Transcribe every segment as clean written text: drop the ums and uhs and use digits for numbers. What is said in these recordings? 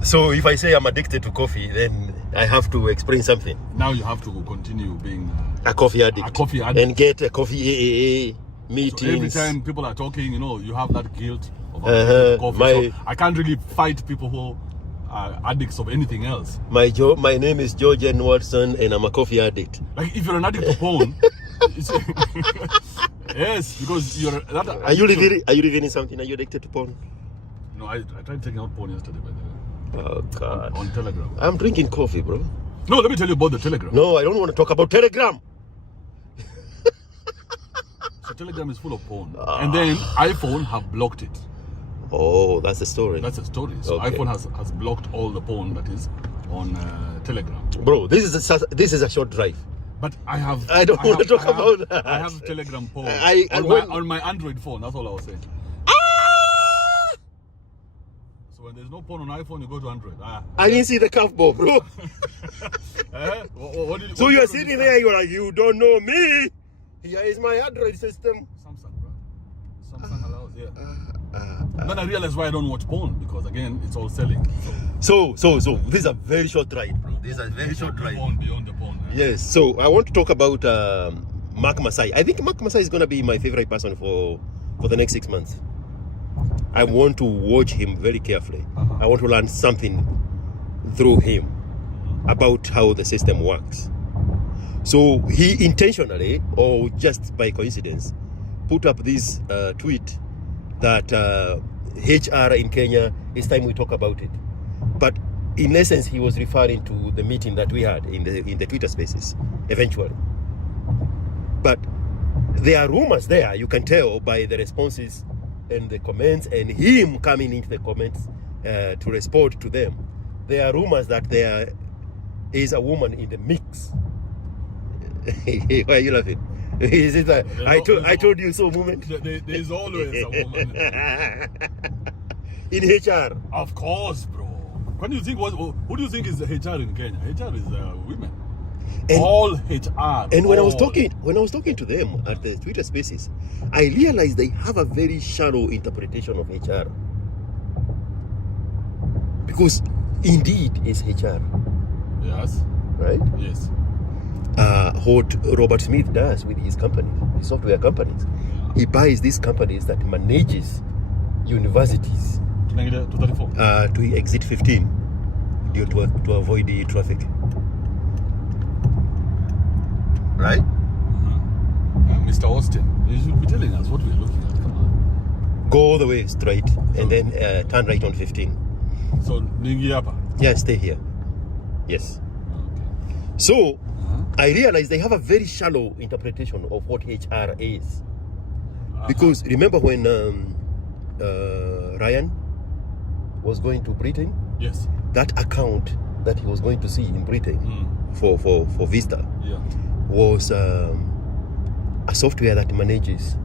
So if I say I'm addicted to coffee, then I have to explain something. Now you have to continue being a coffee addict. A coffee addict. And get a coffee AAA meetings. So every time people are talking, you have that guilt of coffee. So I can't really fight people who are addicts of anything else. My name is George N. Watson, and I'm a coffee addict. Like if you're an addict to porn, yes, because you're. Are you revealing something? Are you addicted to porn? No, I tried taking out porn yesterday, by the way. Oh God! On Telegram. I'm drinking coffee, bro. No, let me tell you about the Telegram. No, I don't want to talk about Telegram. So Telegram is full of porn, and then iPhone have blocked it. Oh, that's the story. That's the story. So okay. iPhone has blocked all the porn that is on Telegram. Bro, this is a short drive. But I don't want to talk about that. I have Telegram porn on my Android phone. That's all I was saying. So when there's no porn on iPhone, you go to Android. I didn't see the curveball, bro. So you're sitting there, you're like, you don't know me. Here is my Android system. Samsung, bro. Samsung allows, yeah. Then I realized why I don't watch porn, because again, it's all selling. So this is a very short ride, bro. This is a very short ride. Beyond the porn. Right? Yes. So I want to talk about Mark Masai. I think Mark Masai is gonna be my favorite person for the next 6 months. I want to watch him very carefully. I want to learn something through him about how the system works. So he intentionally, or just by coincidence, put up this tweet that HR in Kenya, it's time we talk about it. But in essence, he was referring to the meeting that we had in the Twitter Spaces, eventually. But there are rumors there, you can tell by the responses and the comments, and him coming into the comments to respond to them. There are rumors that there is a woman in the mix. Why are you laughing? Is it a, I told you so moment? There's always a woman in HR. Of course, bro. When you think who do you think is the HR in Kenya? HR is women. And all HR. And when I was talking to them at the Twitter Spaces, I realized they have a very shallow interpretation of HR. Because indeed it's HR. Yes. Right? Yes. What Robert Smith does with his companies, his software companies, he buys these companies that manages universities to exit 15 due to avoid the traffic. Right? Mr. Austin, you should be telling us what we're looking at. Come on. Go all the way straight and then turn right on 15. So, Ningiapa? Yeah, stay here. Yes. Okay. So, I realized they have a very shallow interpretation of what HR is. Because remember when Ryan was going to Britain? Yes. That account that he was going to see in Britain for Vista was a software that manages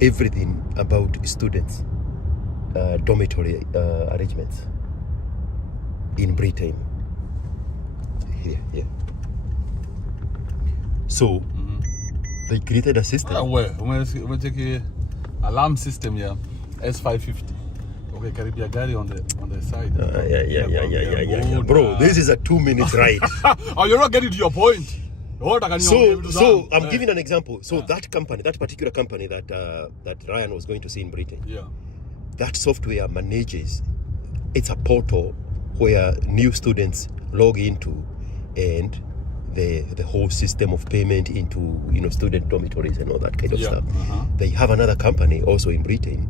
everything about students' dormitory arrangements in Britain. Here. So they created a system. We're taking alarm system here, S550. Okay, Caribbean Gary on the side. Yeah. Bro, this is a 2 minute ride. Oh, you're not getting to your point. So I'm giving an example. So that particular company that Ryan was going to see in Britain, that software manages. It's a portal where new students log into, and the whole system of payment into student dormitories and all that kind of stuff. They have another company also in Britain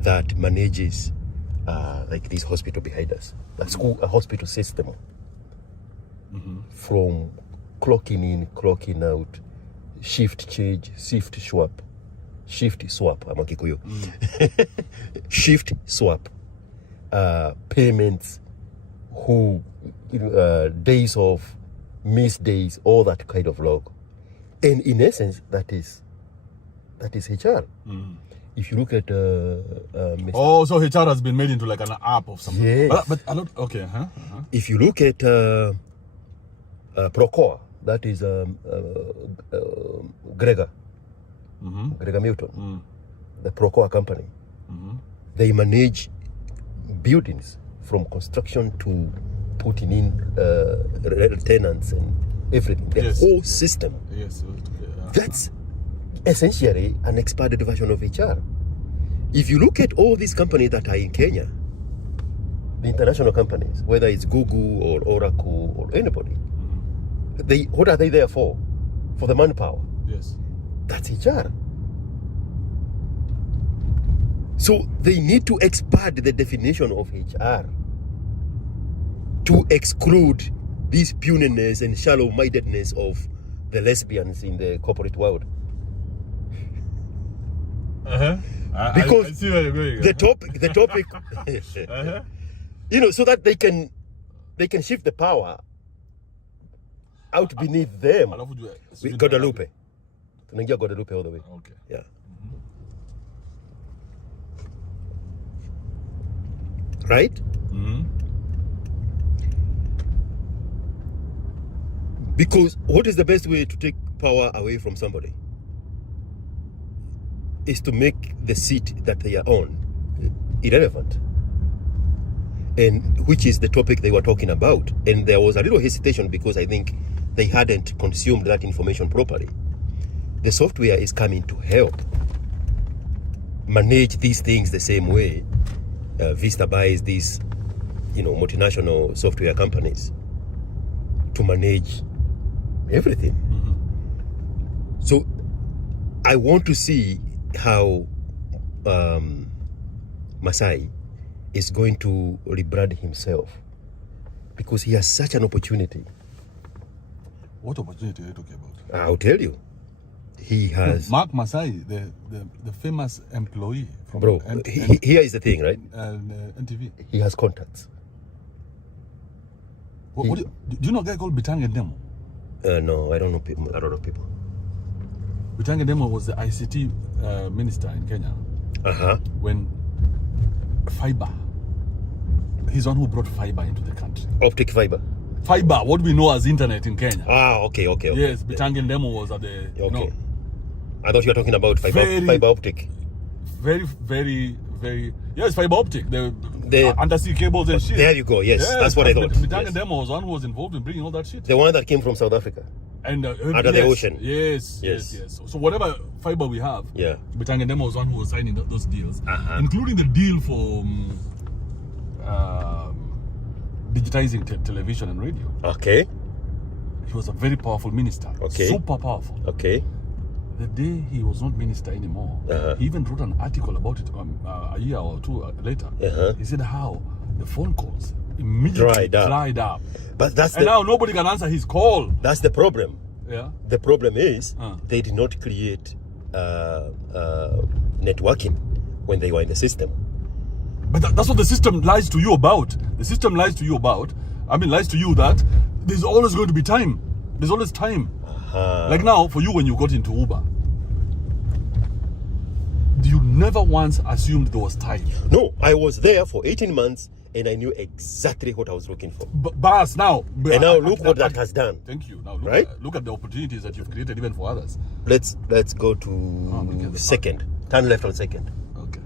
that manages like this hospital behind us. That's called a hospital system. From clocking in, clocking out, shift change, shift swap, I'm a Kikuyu. Shift swap, payments, days off, missed days, all that kind of log. And in essence, that is HR. If you look at so HR has been made into like an app of something. Yes. But I don't. Okay. If you look at Procore, that is Gregor Milton, the Procore company. They manage buildings from construction to putting in tenants and everything. The whole system. Yes. That's essentially an expanded version of HR. If you look at all these companies that are in Kenya, the international companies, whether it's Google or Oracle or anybody, what are they there for? For the manpower. Yes. That's HR. So they need to expand the definition of HR to exclude this puniness and shallow-mindedness of the lesbians in the corporate world. Because I see where you're going. the topic, so that they can shift the power out beneath them. Guadalupe. Tunaingia Guadalupe all the way. Okay. Yeah. Right? Because what is the best way to take power away from somebody? Is to make the seat that they are on irrelevant. And which is the topic they were talking about. And there was a little hesitation because I think they hadn't consumed that information properly. The software is coming to help manage these things the same way Vista buys these, multinational software companies to manage everything. So I want to see how Masai is going to rebrand himself, because he has such an opportunity. What opportunity are you talking about? I'll tell you. He has... Mark Masai, the famous employee from... Bro, here is the thing, right? NTV. He has contacts. Do you know a guy called Bitange Ndemo? No, I don't know a lot of people. Bitange Ndemo was the ICT minister in Kenya. When fiber, he's the one who brought fiber into the country. Optic fiber? Fiber, what we know as internet in Kenya. Okay. Yes, Bitange Ndemo was at the... Okay. I thought you were talking about fiber optic. Very, very, very... Yes, fiber optic. The undersea cables and shit. There you go. Yes, that's what I thought. Bitange Ndemo was one who was involved in bringing all that shit. The one that came from South Africa. And under the ocean. Yes. So whatever fiber we have, Bitange Ndemo was one who was signing those deals, including the deal for digitizing television and radio. Okay. He was a very powerful minister. Okay. Super powerful. Okay. The day he was not minister anymore, he even wrote an article about it a year or two later. He said how the phone calls immediately dried up. But now nobody can answer his call. That's the problem. Yeah. The problem is they did not create networking when they were in the system. But that's what the system lies to you about. The system lies to you about. Lies to you that there's always going to be time. There's always time. Like now, for you when you got into Uber, you never once assumed there was time. No, I was there for 18 months and I knew exactly what I was looking for. But now... And now look what that has done. Thank you. Now look at the opportunities that you've created even for others. Let's go to second. Turn left on second. Okay.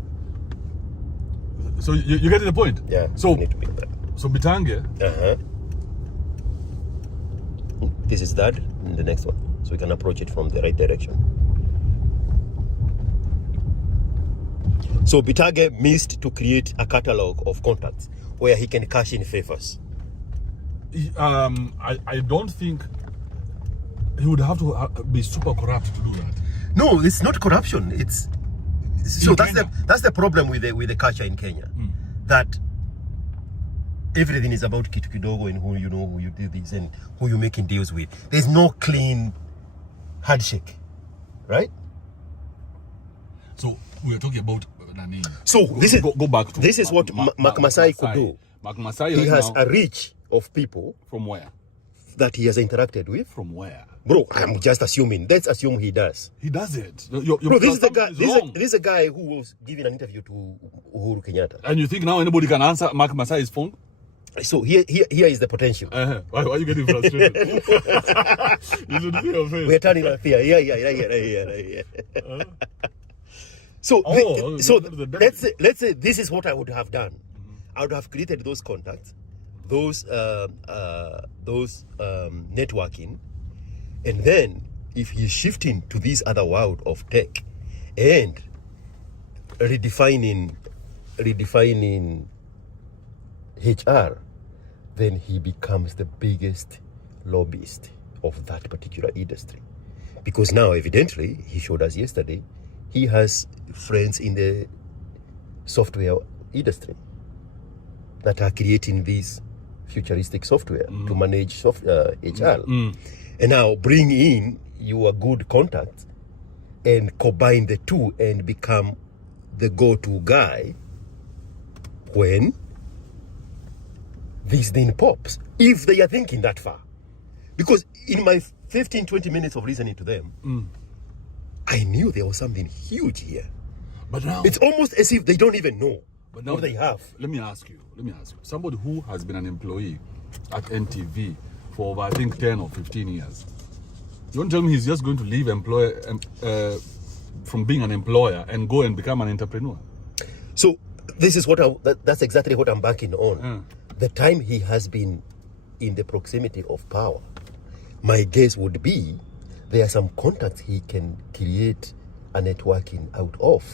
So you getting the point? Yeah. So need to be there. So Bitange. This is that and the next one. So we can approach it from the right direction. So Bitange missed to create a catalog of contacts where he can cash in favors. I don't think he would have to be super corrupt to do that. No, it's not corruption. It's that's the problem with the culture in Kenya, that everything is about kitu kidogo and who you do this and who you're making deals with. There's no clean handshake, right? So we are talking about Nani. So go back to this is what Mark Masai could do. Mark Masai, he has a reach of people from where that he has interacted with. From where? Bro, I'm just assuming. Let's assume he does. He does it. Bro, this is the guy. This is a guy who was giving an interview to Uhuru Kenyatta. And you think now anybody can answer Mark Masai's phone? So here is the potential. Why are you getting frustrated? You should see your face. We're turning on fear. Yeah. So let's say this is what I would have done. I would have created those contacts, those networking, and then if he's shifting to this other world of tech and redefining HR, then he becomes the biggest lobbyist of that particular industry. Because now, evidently, he showed us yesterday, he has friends in the software industry that are creating this futuristic software to manage HR. And now bring in your good contacts and combine the two and become the go-to guy when this thing pops, if they are thinking that far. Because in my 15-20 minutes of listening to them, I knew there was something huge here. But now it's almost as if they don't even know what they have. Let me ask you, somebody who has been an employee at NTV for over, I think, 10 or 15 years, you won't tell me he's just going to leave from being an employer and go and become an entrepreneur? So this is that's exactly what I'm banking on. The time he has been in the proximity of power, my guess would be there are some contacts he can create a networking out of.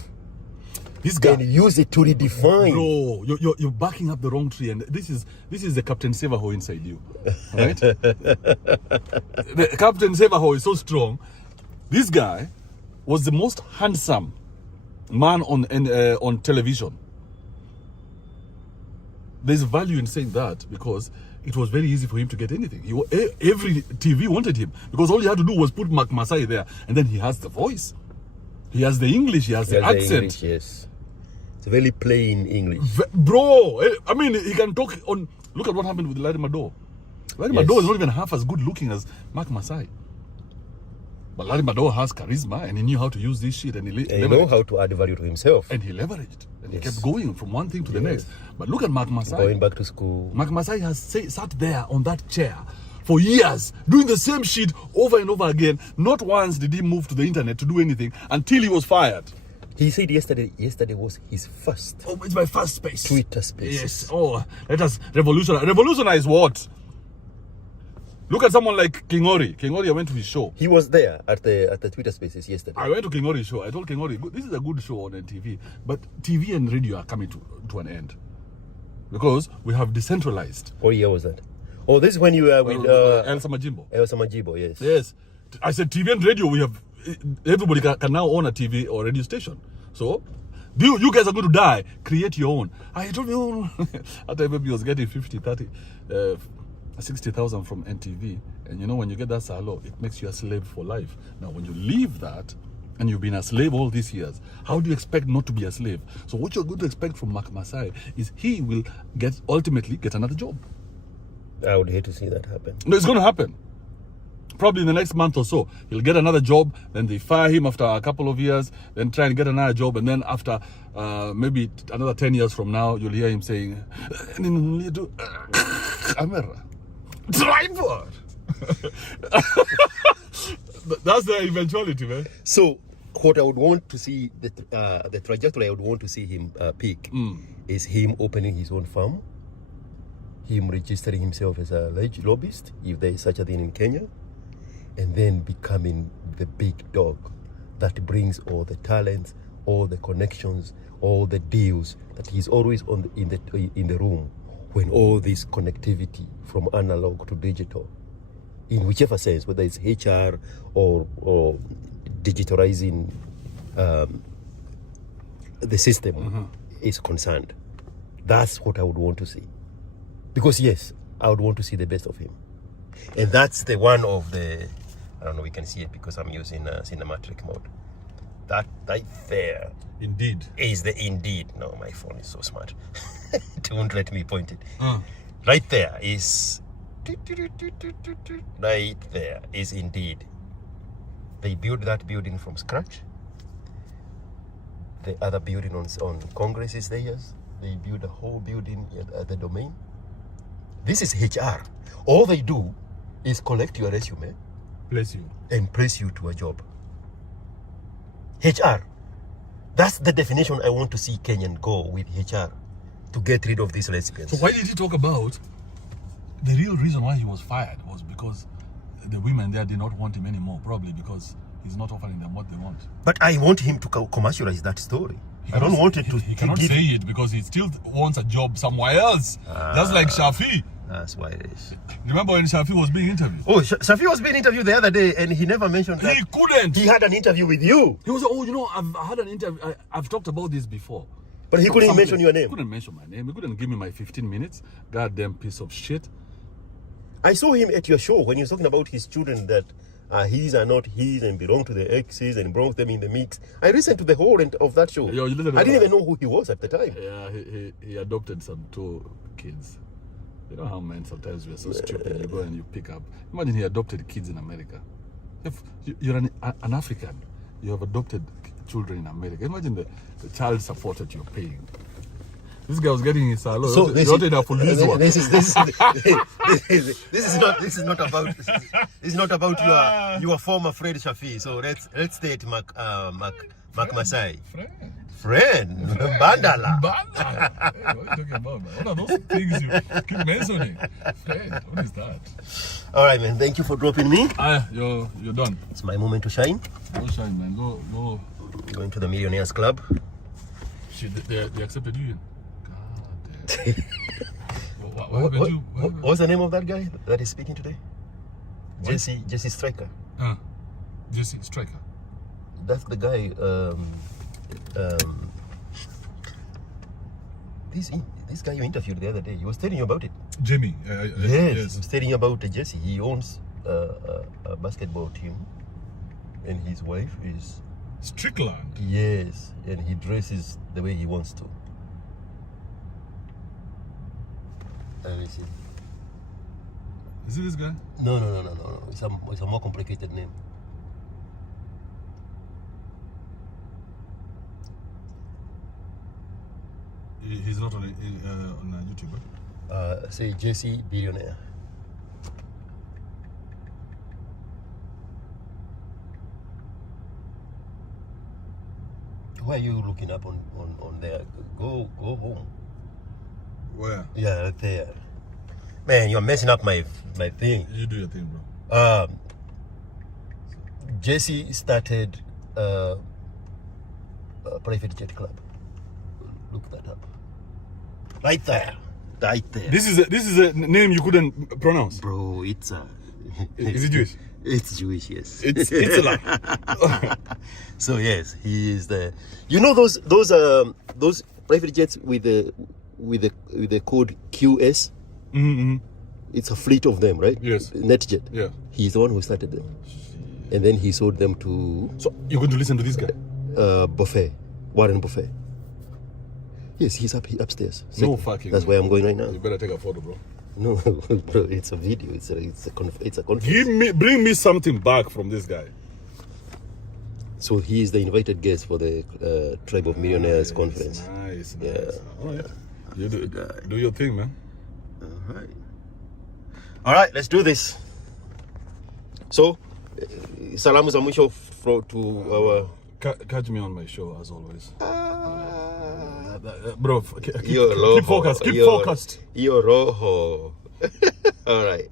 This guy, and use it to redefine. Bro, you're backing up the wrong tree, and this is the Captain Sevaho inside you, right? The Captain Sevaho is so strong. This guy was the most handsome man on television. There's value in saying that because it was very easy for him to get anything. Every TV wanted him because all he had to do was put Mark Masai there, and then he has the voice, he has the English, he has the accent. The English, yes. It's very plain English. Bro, I mean, he can talk on... Look at what happened with Larry Madowo. Larry Madowo is not even half as good looking as Mark Masai. But Larry Madowo has charisma, and he knew how to use this shit, and he know how to add value to himself. And he leveraged. And he kept going from one thing to the next. But look at Mark Masai. Going back to school. Mark Masai has sat there on that chair for years, doing the same shit over and over again. Not once did he move to the internet to do anything until he was fired. He said yesterday was his first. Oh, it's my first space. Twitter space. Yes. Oh, let us revolutionize. Revolutionize what? Look at someone like Kingori. Kingori, I went to his show. He was there at the Twitter spaces yesterday. I went to Kingori's show. I told Kingori, this is a good show on TV, but TV and radio are coming to an end because we have decentralized. What year was that? Oh, this is when you were with Elsa Majimbo. Elsa Majimbo, yes. Yes. I said TV and radio, we have... Everybody can now own a TV or radio station. So, you guys are going to die. Create your own. I told you, at the baby was getting 50, 30, 60,000 from NTV. And you know, when you get that salary, it makes you a slave for life. Now, when you leave that, and you've been a slave all these years, how do you expect not to be a slave? So what you're going to expect from Mark Masai is he will ultimately get another job. I would hate to see that happen. No, it's going to happen. Probably in the next month or so, he'll get another job, then they fire him after a couple of years, then try and get another job, and then after maybe another 10 years from now, you'll hear him saying, Amera, tripod. That's the eventuality, man. So, what I would want to see, the trajectory I would want to see him pick is him opening his own farm, him registering himself as a lobbyist, if there is such a thing in Kenya, and then becoming the big dog that brings all the talents, all the connections, all the deals, that he's always in the room when all this connectivity from analog to digital, in whichever sense, whether it's HR or digitalizing the system is concerned. That's what I would want to see. Because yes, I would want to see the best of him. And that's the one of the, I don't know, we can see it because I'm using cinematic mode. That right there. Indeed. Is the indeed. No, my phone is so smart. It won't let me point it. Right there is, right there is indeed. They built that building from scratch. The other building on Congress is theirs. They built a whole building at the domain. This is HR. All they do is collect your resume, place you, and place you to a job. HR. That's the definition I want to see Kenyan go with HR. to get rid of these lesbians. So why did he talk about the real reason why he was fired was because the women there did not want him anymore, probably because he's not offering them what they want. But I want him to commercialize that story. I don't want it to. He cannot say it because he still wants a job somewhere else. Just like Shafi. That's why it is. Remember when Shafi was being interviewed? Oh, Shafi was being interviewed the other day, and he never mentioned that. He couldn't. He had an interview with you. He was, oh, you know, I've had an interview. I've talked about this before. But he couldn't mention your name. He couldn't mention my name. He couldn't give me my 15 minutes. Goddamn piece of shit. I saw him at your show when he was talking about his children that his are not his and belong to the exes and brought them in the mix. I listened to the whole end of that show. Yo, I didn't even know who he was at the time. Yeah, he adopted some 2 kids. You know how men sometimes we're so stupid. You go and you pick up. Imagine he adopted kids in America. If you're an African, you have adopted children in America. Imagine the child support that you're paying. This guy was getting his salary. So this is not about your former friend Shafi. So let's state Mark Masai. Friend. Bandala. Bandala. Hey, what are you talking about, man? What are those things you keep mentioning? Friend, what is that? All right, man. Thank you for dropping me. You're done. It's my moment to shine. Go shine, man. Go. Going to the Millionaires Club. Shit, they accepted you. What's the name of that guy that is speaking today? Jesse Striker. Jesse Striker. That's the guy. This guy you interviewed the other day. He was telling you about it. Jimmy. Yes, he was telling you about Jesse. He owns a basketball team, and his wife is Strickland. Yes, and he dresses the way he wants to. Let me see. Is it this guy? No. It's a more complicated name. He's not on YouTube. Say Jesse Billionaire. Why are you looking up on there? Go home. Where? Yeah, right there. Man, you're messing up my thing. You do your thing, bro. Jesse started a private jet club. Look that up. Right there. This is a name you couldn't pronounce. Bro, it's Is it Jewish? It's Jewish, yes. It's a lie. So yes, he is the. You know those private jets with the code QS. Mm-hmm. It's a fleet of them, right? Yes. NetJet. Yeah. He's the one who started them, and then he sold them to. So you're going to listen to this guy? Warren Buffett. Yes, he's upstairs. No fucking. That's where I'm going right now. You better take a photo, bro. No, bro, it's a video. It's a conference. Bring me something back from this guy. So he is the invited guest for the Tribe of Millionaires conference. Nice. Yeah. Oh, yeah. You do your thing, man. All right, let's do this. So, salamu za mwisho to our. Catch me on my show as always. Bro, keep focused. Keep focused. Yo rojo. All right.